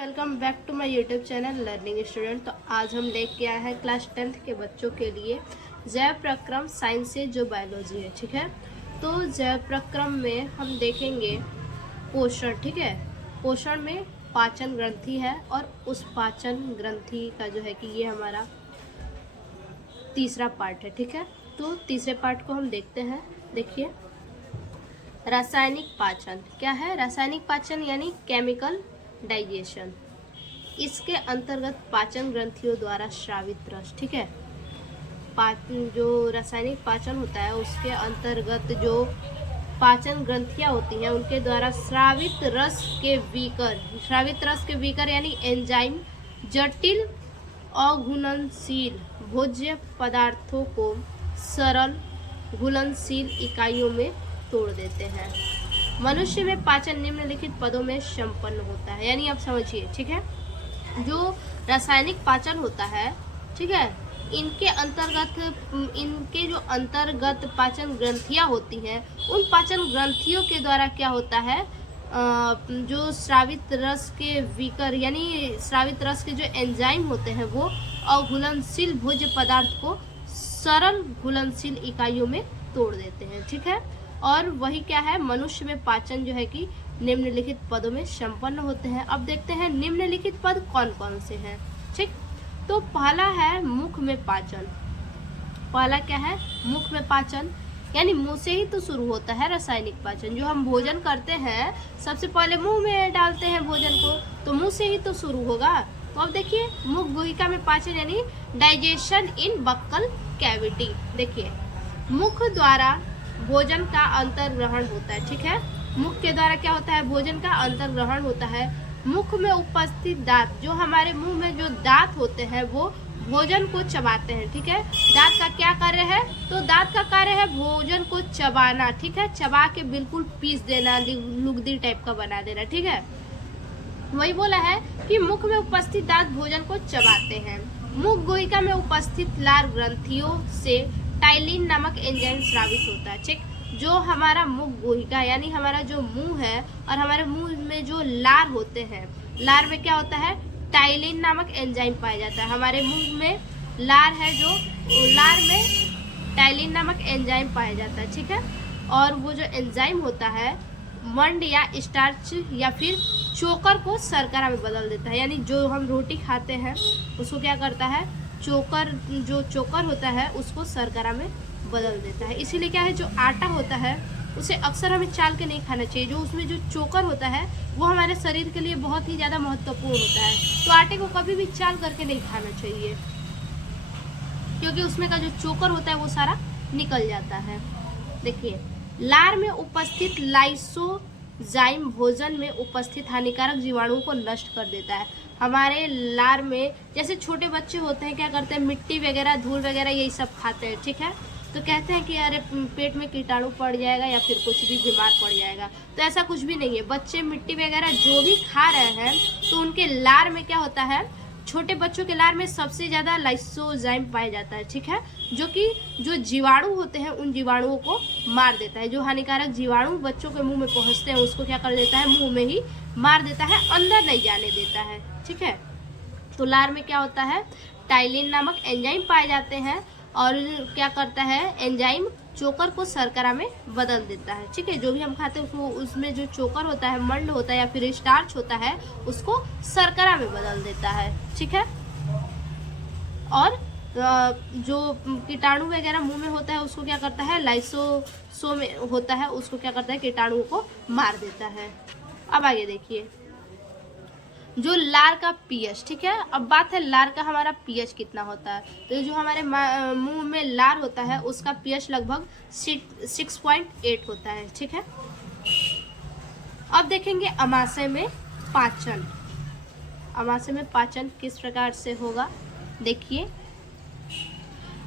Welcome back to my YouTube channel learning student. तो आज हम लेके आए हैं क्लास 10th के बच्चों के लिए जैव प्रक्रम साइंस से जो बायोलॉजी है। ठीक है, तो जैव प्रक्रम में हम देखेंगे पोषण। ठीक है, पोषण में पाचन ग्रंथि है और उस पाचन ग्रंथि का जो है कि ये हमारा तीसरा पार्ट है। ठीक है, तो तीसरे पार्ट को हम देखते हैं। देखिए, रासायनिक पाचन क्या है? रासायनिक पाचन यानी केमिकल डाइजेशन। इसके अंतर्गत पाचन ग्रंथियों द्वारा स्रावित रस। ठीक है, जो रासायनिक पाचन होता है उसके अंतर्गत जो पाचन ग्रंथियां होती हैं उनके द्वारा स्रावित रस के विकर यानी एंजाइम जटिल अघुलनशील भोज्य पदार्थों को सरल घुलनशील इकाइयों में तोड़ देते हैं। मनुष्य में पाचन निम्नलिखित पदों में संपन्न होता है। यानी आप समझिए, ठीक है, जो रासायनिक पाचन होता है, ठीक है, इनके जो अंतर्गत पाचन ग्रंथियां होती हैं उन पाचन ग्रंथियों के द्वारा क्या होता है, जो स्रावित रस के विकर यानी स्रावित रस के जो एंजाइम होते हैं वो अघुलनशील भोज्य पदार्थ को सरल घुलनशील इकाइयों में तोड़ देते हैं। ठीक है, और वही क्या है, मनुष्य में पाचन जो है कि निम्नलिखित पदों में संपन्न होते हैं। अब देखते हैं निम्नलिखित पद कौन कौन से हैं। ठीक, तो पहला है मुख में पाचन। पहला क्या है? मुख में पाचन, यानी मुंह से ही तो शुरू होता है रासायनिक पाचन। जो हम भोजन करते हैं सबसे पहले मुंह में डालते हैं भोजन को, तो मुंह से ही तो शुरू होगा। तो अब देखिए, मुख गुहिका में पाचन यानी डाइजेशन इन बक्कल कैविटी। देखिए, मुख द्वारा भोजन का अंतर्ग्रहण होता है। ठीक है, मुख के द्वारा क्या होता है? भोजन का अंतर्ग्रहण होता है। मुख में उपस्थित दांत, जो हमारे मुंह में जो दांत होते हैं वो भोजन को चबाते हैं। ठीक है, दांत का क्या कार्य है? तो दांत का कार्य है भोजन को चबाना। ठीक है, चबा के बिल्कुल पीस देना, लुगदी टाइप का बना देना। ठीक है, वही बोला है कि मुख में उपस्थित दांत भोजन को चबाते हैं। मुख गुहिका में उपस्थित लार ग्रंथियों से टाइलिन नामक एंजाइम स्रावित होता है। ठीक, जो हमारा मुख गुहिका यानी हमारा जो मुंह है और हमारे मुंह में जो लार होते हैं, लार में क्या होता है? टाइलिन नामक एंजाइम पाया जाता है। हमारे मुंह में लार है, जो लार में टाइलिन नामक एंजाइम पाया जाता है। ठीक है, और वो जो एंजाइम होता है मंड या स्टार्च या फिर चोकर को शर्करा में बदल देता है। यानी जो हम रोटी खाते हैं उसको क्या करता है? जो चोकर होता है उसको शर्करा में बदल देता है। इसीलिए क्या है, जो आटा होता है उसे अक्सर हमें चाल के नहीं खाना चाहिए। जो उसमें जो चोकर होता है वो हमारे शरीर के लिए बहुत ही ज़्यादा महत्वपूर्ण होता है। तो आटे को कभी भी चाल करके नहीं खाना चाहिए, क्योंकि उसमें का जो चोकर होता है वो सारा निकल जाता है। देखिए, लार में उपस्थित लाइसोजाइम भोजन में उपस्थित हानिकारक जीवाणुओं को नष्ट कर देता है। हमारे लार में जैसे छोटे बच्चे होते हैं, क्या करते हैं? मिट्टी वगैरह, धूल वगैरह यही सब खाते हैं। ठीक है, तो कहते हैं कि अरे पेट में कीटाणु पड़ जाएगा या फिर कुछ भी बीमार पड़ जाएगा। तो ऐसा कुछ भी नहीं है। बच्चे मिट्टी वगैरह जो भी खा रहे हैं तो उनके लार में क्या होता है? छोटे बच्चों के लार में सबसे ज़्यादा लाइसोजाइम पाया जाता है। ठीक है, जो कि जो जीवाणु होते हैं उन जीवाणुओं को मार देता है। जो हानिकारक जीवाणु बच्चों के मुंह में पहुंचते हैं उसको क्या कर देता है? मुंह में ही मार देता है, अंदर नहीं जाने देता है। ठीक है, तो लार में क्या होता है? टाइलिन नामक एंजाइम पाए जाते हैं और क्या करता है? एंजाइम चोकर को शर्करा में बदल देता है। ठीक है, जो भी हम खाते हैं उसमें जो चोकर होता है, मंड होता है या फिर स्टार्च होता है उसको शर्करा में बदल देता है। ठीक है, और जो कीटाणु वगैरह मुंह में होता है उसको क्या करता है? लाइसोसोम में होता है, उसको क्या करता है? कीटाणुओं को मार देता है। अब आगे देखिए, जो लार का पीएच। ठीक है, अब बात है लार का हमारा पीएच कितना होता है। तो जो हमारे मुंह में लार होता है उसका पीएच लगभग 6.8 होता है। ठीक है, अब देखेंगे अमाशय में पाचन। अमाशय में पाचन किस प्रकार से होगा? देखिए,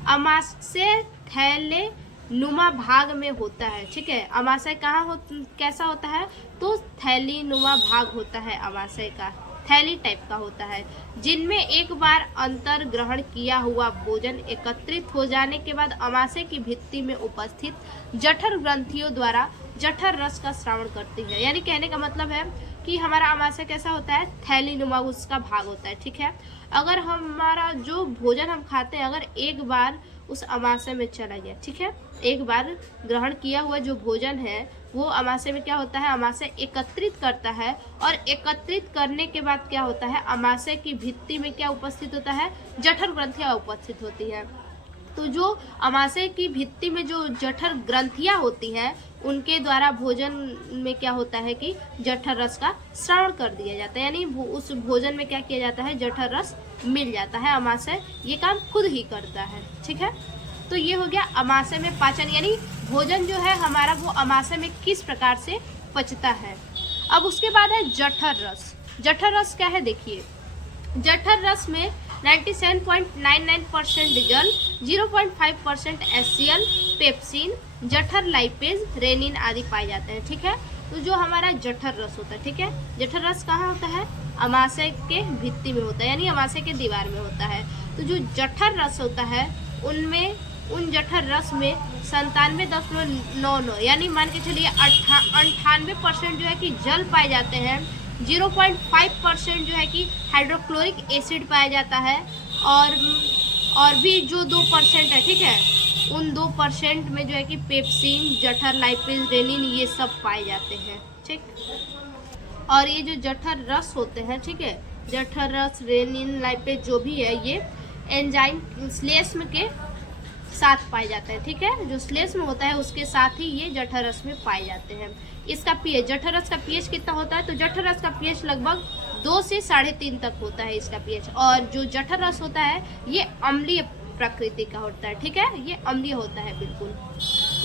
अमाशय थैले नुमा भाग में होता है। ठीक है, अमाशय कैसा होता है? तो थैली नुमा भाग होता है अमाशय का, थैली टाइप का होता है, जिनमें एक बार अंतर ग्रहण किया हुआ भोजन एकत्रित हो जाने के बाद अमाशय की भित्ति में उपस्थित जठर ग्रंथियों द्वारा जठर रस का स्रावण करती है। यानी कहने का मतलब है कि हमारा अमाशय कैसा होता है, थैलीनुमा उसका भाग होता है, ठीक है। अगर हमारा जो भोजन हम खाते हैं अगर एक बार उस अमाशय में चला गया, ठीक है, एक बार ग्रहण किया हुआ जो भोजन है वो अमाशय में क्या होता है, अमाशय एकत्रित करता है, और एकत्रित करने के बाद क्या होता है, अमाशय की भित्ति में क्या उपस्थित होता है, जठर ग्रंथियां उपस्थित होती हैं। तो जो अमाशय की भित्ति में जो जठर ग्रंथियां होती हैं उनके द्वारा भोजन में क्या होता है कि जठर रस का श्रवण कर दिया जाता है, यानी उस भोजन में क्या किया जाता है, जठर रस मिल जाता है। अमाशय ये काम खुद ही करता है, ठीक है। तो ये हो गया अमाशय में पाचन, यानी भोजन जो है हमारा वो अमाशय में किस प्रकार से पचता है। अब उसके बाद है जठर रस। जठर रस क्या है देखिए, जठर रस में 97.99% जल, 0.5% HCl, पेप्सिन, जठर लाइपेज, रेनिन आदि पाए जाते हैं, ठीक है। तो जो हमारा जठर रस होता है, ठीक है, जठर रस कहाँ होता है, अमाशय के भित्ति में होता है, यानी अमाशय के दीवार में होता है। तो जो जठर रस होता है उनमें उन जठर रस में 97.99 यानी मान के चलिए 98% जो है कि जल पाए जाते हैं, 0.5% जो है कि हाइड्रोक्लोरिक एसिड पाया जाता है, और भी जो 2% है, ठीक है, उन 2% में जो है कि पेप्सिन, जठर लाइपेज, रेनिन ये सब पाए जाते हैं, ठीक। और ये जो जठर रस होते हैं, ठीक है, जठर रस, रेनिन, लाइपेज जो भी है ये एंजाइम श्लेष्म के साथ पाए जाते हैं, ठीक है। जो श्लेष्म होता है उसके साथ ही ये जठर रस में पाए जाते हैं। इसका पीएच, जठर रस का पीएच कितना होता है, तो जठर रस का पीएच लगभग 2 से 3.5 तक होता है इसका पीएच। और जो जठर रस होता है ये अम्लीय प्रकृति का होता है, ठीक है, ये अम्लीय होता है बिल्कुल।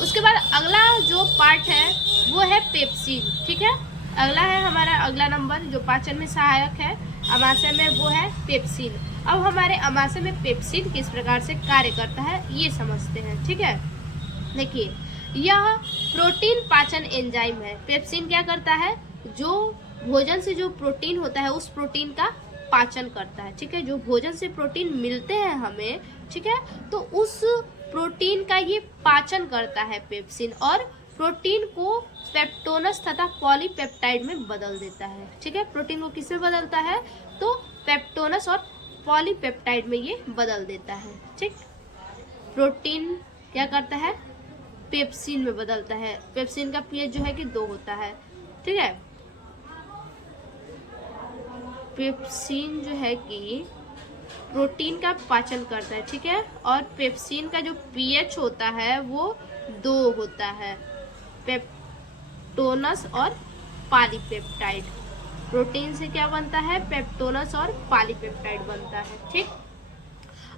उसके बाद अगला जो पार्ट है वो है पेप्सिन, ठीक है। अगला है हमारा अगला नंबर जो पाचन में सहायक है अमाशय में, वो है पेप्सिन। अब हमारे अमाशय में पेप्सिन किस प्रकार से कार्य करता है ये समझते हैं, ठीक है। देखिए, यह प्रोटीन पाचन एंजाइम है। पेप्सिन क्या करता है, जो भोजन से जो प्रोटीन होता है उस प्रोटीन का पाचन करता है, ठीक है। जो भोजन से प्रोटीन मिलते हैं हमें, ठीक है, तो उस प्रोटीन का ये पाचन करता है पेप्सिन, और प्रोटीन को पेप्टोनस तथा पॉलीपेप्टाइड में बदल देता है, ठीक है। प्रोटीन को किसमें बदलता है, तो पेप्टोनस और पॉलीपेप्टाइड में ये बदल देता है, ठीक। प्रोटीन क्या करता है, पेप्सिन में बदलता है। पेप्सिन का पीएच जो है कि 2 होता है, ठीक है। पेप्सिन जो है कि प्रोटीन का पाचन करता है, ठीक है, और पेप्सिन का जो पीएच होता है वो 2 होता है। पेप्टोनस और पॉलीपेप्टाइड, प्रोटीन से क्या बनता है, पेप्टोनस और पॉलीपेप्टाइड बनता है, ठीक।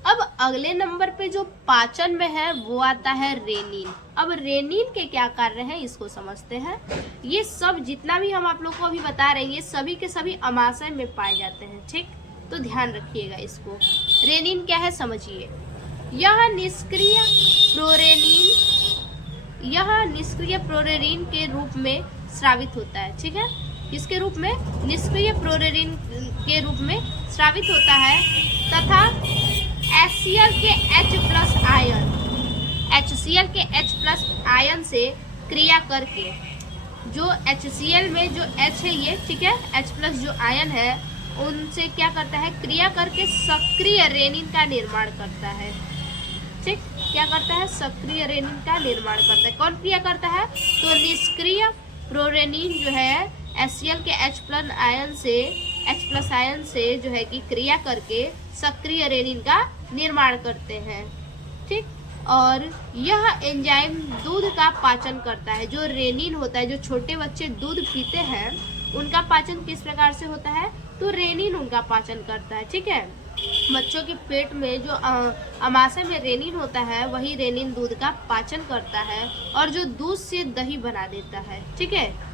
अब अगले नंबर पे जो पाचन में है वो आता है रेनिन। अब रेनिन के क्या कार्य हैं इसको समझते हैं। ये सब जितना भी हम आप लोग को अभी बता रहे हैं ये सभी के सभी अमाशय में पाए जाते हैं, ठीक। तो ध्यान रखिएगा इसको। रेनिन क्या है समझिए, यह निष्क्रिय प्रोरेनिन के रूप में स्रावित होता है, ठीक है। किसके रूप में, निष्क्रिय प्रोरेनिन के रूप में स्रावित होता है, तथा HCl के H+ आयन से क्रिया करके, जो HCl में जो H है ये, ठीक है, H+ जो आयन है उनसे क्या करता है, क्रिया करके सक्रिय रेनिन का निर्माण करता है, ठीक। क्या करता है, सक्रिय रेनिन का निर्माण करता है। कौन क्रिया करता है, तो निष्क्रिय प्रोरेनिन जो है HCl के H+ आयन से जो है कि क्रिया करके सक्रिय रेनिन का निर्माण करते हैं, ठीक। और यह एंजाइम दूध का पाचन करता है। जो रेनिन होता है, जो छोटे बच्चे दूध पीते हैं उनका पाचन किस प्रकार से होता है, तो रेनिन उनका पाचन करता है, ठीक है। बच्चों के पेट में जो अमाशय में रेनिन होता है वही रेनिन दूध का पाचन करता है, और जो दूध से दही बना देता है, ठीक है।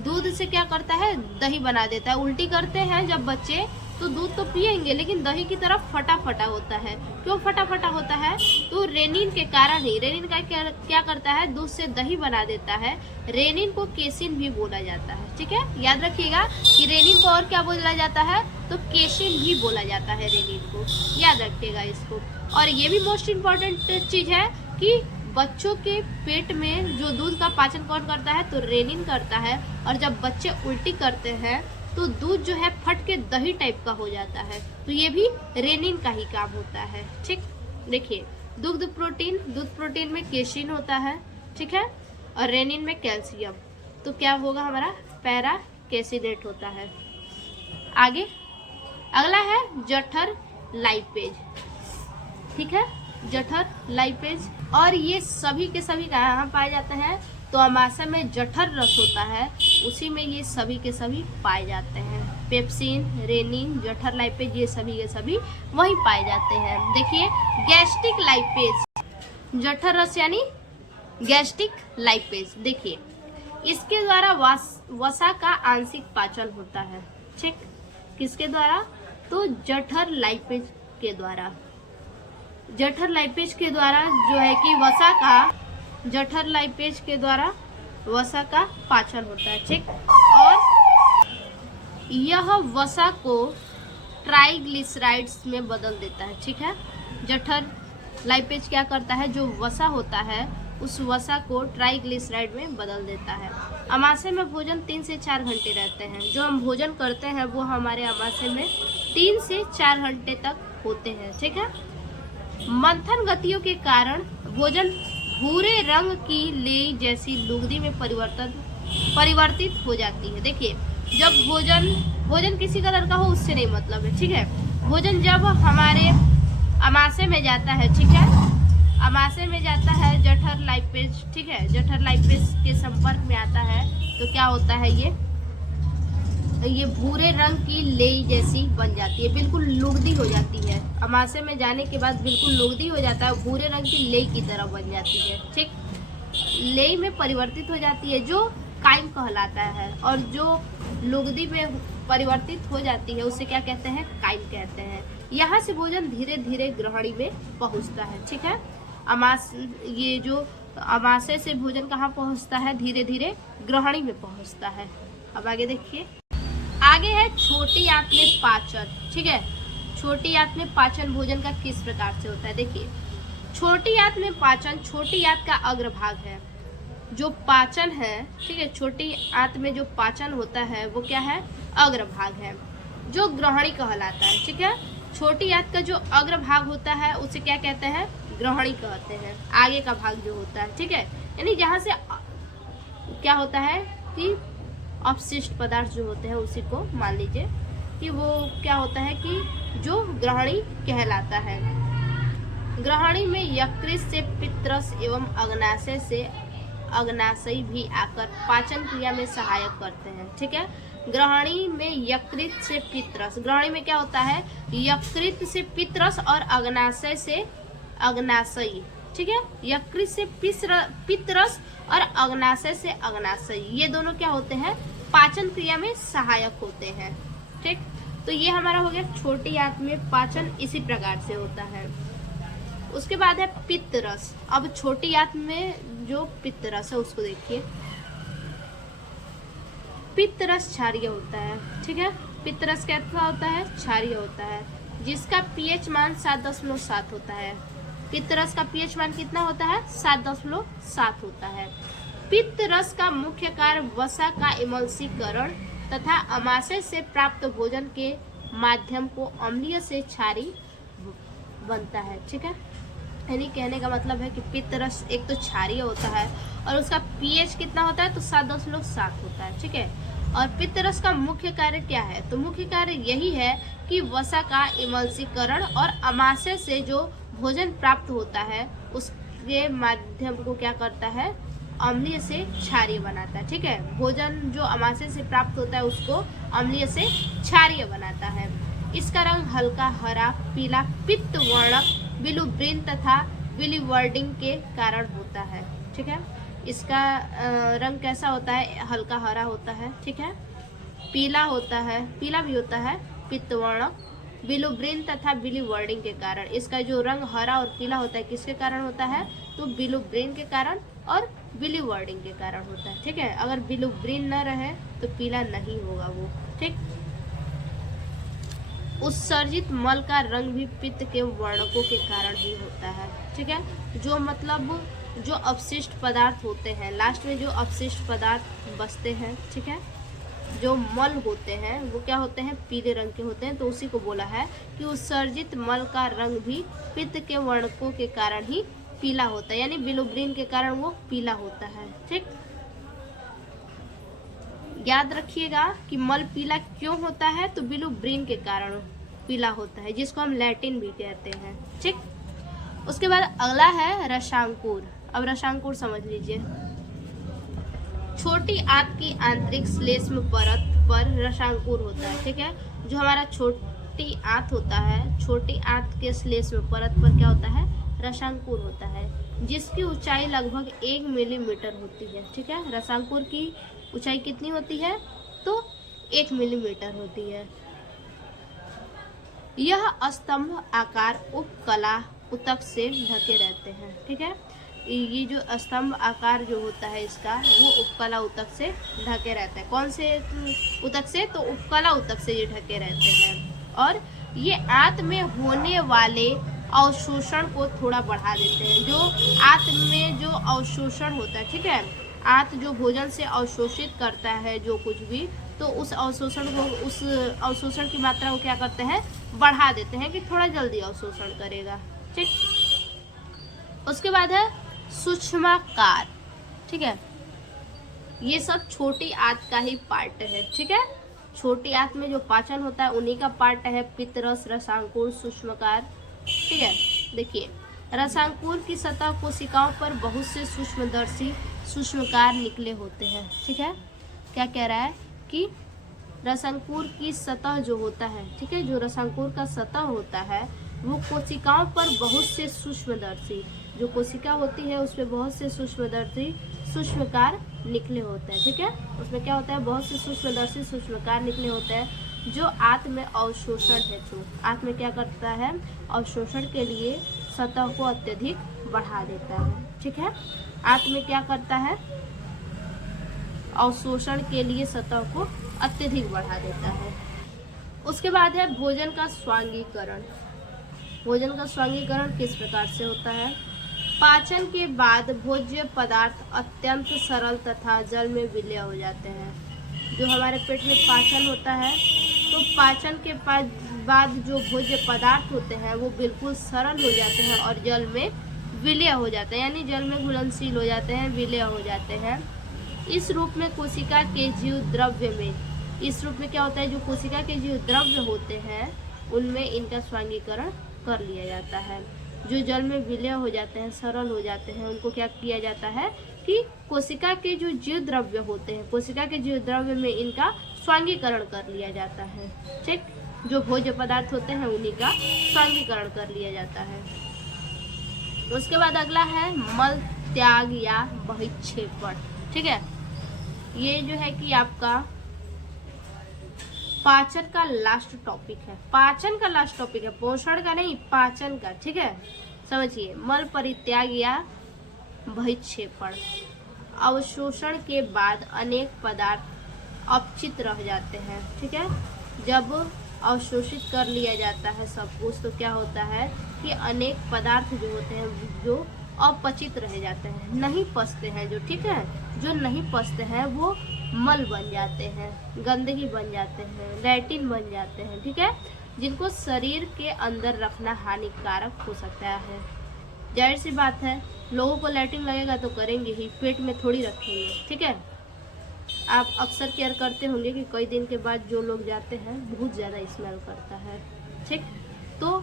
दूध से क्या करता है, दही बना देता है। उल्टी करते हैं जब बच्चे तो दूध तो पिएंगे लेकिन दही की तरफ फटा होता है। क्यों फटा होता है, तो रेनिन के कारण ही। रेनिन का क्या करता है, दूध से दही बना देता है। रेनिन को केसिन भी बोला जाता है, ठीक है। याद रखिएगा कि रेनिन को और क्या बोला जाता है, तो केसिन भी बोला जाता है रेनिन को, याद रखिएगा इसको। और ये भी मोस्ट इम्पॉर्टेंट चीज है कि बच्चों के पेट में जो दूध का पाचन कौन करता है, तो रेनिन करता है। और जब बच्चे उल्टी करते हैं तो दूध जो है फट के दही टाइप का हो जाता है, तो ये भी रेनिन का ही काम होता है। ठीक, देखिए दूध प्रोटीन में केसिन होता है, ठीक है, और रेनिन में कैल्शियम, तो क्या होगा हमारा पैरा कैसिनेट होता है। आगे अगला है जठर लाइपेज, ठीक है, जठर लाइपेज। और ये सभी के सभी कहाँ पाए जाते हैं, तो अमाशय में जठर रस होता है, उसी में ये सभी के सभी पाए जाते हैं। पेप्सिन, रेनिन, जठर लाइपेज, ये सभी के सभी वहीं पाए जाते हैं। देखिए गैस्ट्रिक लाइपेज, जठर रस यानी गैस्ट्रिक लाइपेज। देखिए इसके द्वारा वसा का आंशिक पाचन होता है। ठीक, किसके द्वारा, तो जठर लाइपेज के द्वारा। जठर लाइपेज के द्वारा जो है कि जठर लाइपेज के द्वारा वसा का पाचन होता है। ठीक, और यह वसा को ट्राइग्लिसराइड्स में बदल देता है। ठीक है, जठर लाइपेज क्या करता है, जो वसा होता है उस वसा को ट्राइग्लिसराइड में बदल देता है। अमाशय में भोजन 3 से 4 घंटे रहते हैं। जो हम भोजन करते हैं वो हमारे अमाशय में 3 से 4 घंटे तक होते हैं। ठीक है, मंथन गतियों के कारण भोजन भूरे रंग की लेई जैसी लुगदी में परिवर्तित हो जाती है। देखिए जब भोजन किसी कलर का हो उससे नहीं मतलब है। ठीक है, भोजन जब हमारे अमाशय में जाता है, ठीक है, अमाशय में जाता है जठर लाइपेज, ठीक है, जठर लाइपेज के संपर्क में आता है तो क्या होता है, ये भूरे रंग की लेई जैसी बन जाती है, बिल्कुल लुगदी हो जाती है। अमाशय में जाने के बाद बिल्कुल लुगदी हो जाता है, भूरे रंग की लेई की तरह बन जाती है। ठीक, लेई में परिवर्तित हो जाती है जो काइम कहलाता है, और जो लुगदी में परिवर्तित हो जाती है उसे क्या कहते हैं, काइम कहते हैं। यहाँ से भोजन धीरे धीरे ग्रहणी में पहुँचता है। ठीक है, ये जो अमाशय से भोजन कहाँ पहुँचता है, धीरे धीरे ग्रहणी में पहुँचता है। अब आगे देखिए, आगे है छोटी आंत में पाचन। ठीक है, छोटी आंत में पाचन भोजन का किस प्रकार से होता है। देखिए छोटी आंत में पाचन, छोटी आंत का अग्रभाग है जो पाचन है। ठीक है, छोटी आंत में जो पाचन होता है वो क्या है, अग्रभाग है, जो ग्रहणी कहलाता है। ठीक है, छोटी आंत का जो अग्रभाग होता है उसे क्या कहते हैं, ग्रहणी कहते हैं। आगे का भाग जो होता है, ठीक है, यानी जहाँ से क्या होता है कि अपशिष्ट पदार्थ जो होते हैं उसी को मान लीजिए कि वो क्या होता है कि जो ग्रहणी कहलाता है। ग्रहणी में यकृत से पित्तरस एवं अग्नाशय से अग्नाशयी भी आकर पाचन क्रिया में सहायक करते हैं। ठीक है, ग्रहणी में यकृत से पित्तरस, ग्रहणी में क्या होता है, यकृत से पित्तरस और अग्नाशय से अग्नाशयी। ठीक है, यकृत से पित्तरस और अग्नाशय से अग्नाशयी, ये दोनों क्या होते हैं, पाचन क्रिया में सहायक होते हैं। ठीक, तो ये हमारा हो गया छोटी आंत में पाचन इसी प्रकार से होता है। उसके बाद है पित्तरस। अब छोटी आंत में जो पित्तरस है उसको देखिए, पित्तरस क्षारीय होता है। ठीक है, पित्तरस कैसा होता है, क्षारीय होता है, जिसका पीएच मान 7.7 होता है। पित्तरस का पीएच मान कितना होता है, 7.7 होता है। पित्तरस का मुख्य कार्य वसा का इमल्सीकरण तथा अमाशय से प्राप्त भोजन के माध्यम को अम्लीय से क्षारीय बनता है। ठीक है, यानी कहने का मतलब है कि पित्तरस एक तो क्षारीय होता है और उसका पीएच कितना होता है, तो 7.7 होता है। ठीक है, और पित्तरस का मुख्य कार्य क्या है, तो मुख्य कार्य यही है कि वसा का इमल्सीकरण और अमाशय से जो भोजन प्राप्त होता है उसके माध्यम को क्या करता है, अम्लीय से क्षारीय बनाता है। ठीक है, भोजन जो अमाशय से प्राप्त होता है उसको अम्लीय से क्षारीय बनाता है। इसका रंग हल्का हरा पीला पित्त वर्णक बिलुब्रिन तथा बिलीवर्डिंग के कारण होता है। ठीक है, इसका रंग कैसा होता है, हल्का हरा होता है। ठीक है, पीला होता है, पीला भी होता है पित्त वर्णक बिलुब्रिन तथा बिलीवर्डिंग के कारण। इसका जो रंग हरा और पीला होता है किसके कारण होता है, तो बिलुब्रिन के कारण और बिलीवर्डिंग के कारण होता है। ठीक है, अगर बिलुब्रिन न रहे तो पीला नहीं होगा वो। ठीक, उत्सर्जित मल का रंग भी पित्त के वर्णकों के कारण ही होता है। ठीक है, जो मतलब जो अपशिष्ट पदार्थ होते हैं, लास्ट में जो अपशिष्ट पदार्थ बचते हैं, ठीक है, जो मल होते हैं वो क्या होते हैं, पीले रंग के होते हैं। तो उसी को बोला है कि उत्सर्जित मल का रंग भी पित्त के वर्णकों के कारण ही पीला होता है, यानी बिलिरुबिन के कारण वो पीला होता है। ठीक, याद रखिएगा कि मल पीला क्यों होता है, तो बिलिरुबिन के कारण पीला होता है, जिसको हम लैटिन भी कहते हैं। ठीक, उसके बाद अगला है रसांकुर। अब रसांकुर समझ लीजिए। छोटी आंत की आंतरिक श्लेष्म परत पर रसांकुर होता है। ठीक है, जो हमारा छोटी आंत होता है, छोटी आंत के श्लेष्म परत पर क्या होता है, रसांकुर होता है, जिसकी ऊंचाई लगभग 1 मिलीमीटर होती है। ठीक है, रसांकुर की ऊंचाई कितनी होती है, तो 1 मिलीमीटर होती है। यह स्तंभ आकार उपकला उतक से ढके रहते हैं। ठीक है, ये जो स्तंभ आकार जो होता है इसका, वो उपकला उतक से ढके रहता है। कौन से उतक से, तो उपकला उतक से ये ढके रहते हैं। और ये आंत में होने वाले अवशोषण को थोड़ा बढ़ा देते हैं। जो आंत में जो अवशोषण होता है, ठीक है, आंत जो भोजन से अवशोषित करता है जो कुछ भी, तो उस अवशोषण की मात्रा को क्या करते हैं, बढ़ा देते हैं कि थोड़ा जल्दी अवशोषण करेगा। ठीक, उसके बाद है सूक्ष्माकार। ठीक है, ये सब छोटी आंत का ही पार्ट है। ठीक है, छोटी आंत में जो पाचन होता है उन्हीं का पार्ट है पित्तरस, रसांकुर, सूक्ष्माकार। ठीक है, देखिए रसांकुर की सतह कोशिकाओं पर बहुत से सूक्ष्मदर्शी सूक्ष्मकार निकले होते हैं। ठीक है, क्या कह रहा है कि रसांकुर की सतह जो होता है, ठीक है, जो रसांकुर का सतह होता है वो कोशिकाओं पर बहुत से सूक्ष्मदर्शी, जो कोशिका होती है उसमें बहुत से सूक्ष्मदर्शी सूक्ष्मकार निकले होते हैं। ठीक है, उसमें क्या होता है, बहुत से सूक्ष्मदर्शी सूक्ष्मकार निकले होते हैं, जो आंत में अवशोषण हेतु, आंत में क्या करता है, अवशोषण के लिए सतह को अत्यधिक बढ़ा देता है। ठीक है, आंत में क्या करता है, अवशोषण के लिए सतह को अत्यधिक बढ़ा देता है। उसके बाद है भोजन का स्वांगीकरण। भोजन का स्वांगीकरण किस प्रकार से होता है, पाचन के बाद भोज्य पदार्थ अत्यंत सरल तथा जल में विलय हो जाते हैं। जो हमारे पेट में पाचन होता है, तो पाचन के बाद जो भोज्य पदार्थ होते हैं वो बिल्कुल सरल हो जाते हैं और जल में विलय हो जाते हैं, यानी जल में घुलनशील हो जाते हैं, विलय हो जाते हैं। इस रूप में कोशिका के जीव द्रव्य में, इस रूप में क्या होता है, जो कोशिका के जीव द्रव्य होते हैं उनमें इनका स्वांगीकरण कर लिया जाता है। जो जल में विलय हो जाते हैं, सरल हो जाते हैं, उनको क्या किया जाता है कि कोशिका के जो जीव द्रव्य होते हैं, कोशिका के जीव द्रव्य में इनका स्वांगीकरण कर लिया जाता है। ठीक, जो भोज्य पदार्थ होते हैं उन्हीं का स्वांगीकरण कर लिया जाता है। उसके बाद अगला है मल त्याग या बहिक्षेपण। ठीक है, ये जो है कि आपका पाचन का लास्ट टॉपिक है, पाचन का लास्ट टॉपिक है, पोषण का नहीं, पाचन का। ठीक है, समझिए, मल परित्याग या बहिक्षेपण, अवशोषण के बाद अनेक पदार्थ अपचित रह जाते हैं। ठीक है, जब अवशोषित कर लिया जाता है सब कुछ, तो क्या होता है कि अनेक पदार्थ जो होते हैं जो अपचित रह जाते हैं, नहीं पचते हैं, जो, ठीक है, जो नहीं पचते हैं वो मल बन जाते हैं, गंदगी बन जाते हैं, लैटिन बन जाते हैं। ठीक है, जिनको शरीर के अंदर रखना हानिकारक हो सकता है। जाहिर सी बात है, लोगों को लैटिन लगेगा तो करेंगे ही, पेट में थोड़ी रखेंगे। ठीक है, आप अक्सर केयर करते होंगे कि कई दिन के बाद जो लोग जाते हैं बहुत ज़्यादा स्मेल करता है। ठीक, तो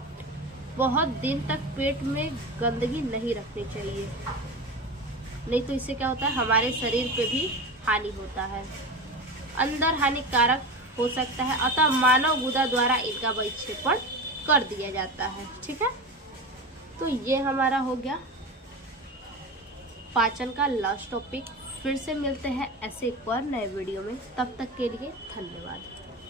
बहुत दिन तक पेट में गंदगी नहीं रखनी चाहिए, नहीं तो इससे क्या होता है, हमारे शरीर पे भी हानि होता है, अंदर हानिकारक हो सकता है। अतः मानव गुदा द्वारा इनका बहिक्षेपण कर दिया जाता है। ठीक है, तो ये हमारा हो गया पाचन का लास्ट टॉपिक। फिर से मिलते हैं ऐसे एक और नए वीडियो में, तब तक के लिए धन्यवाद।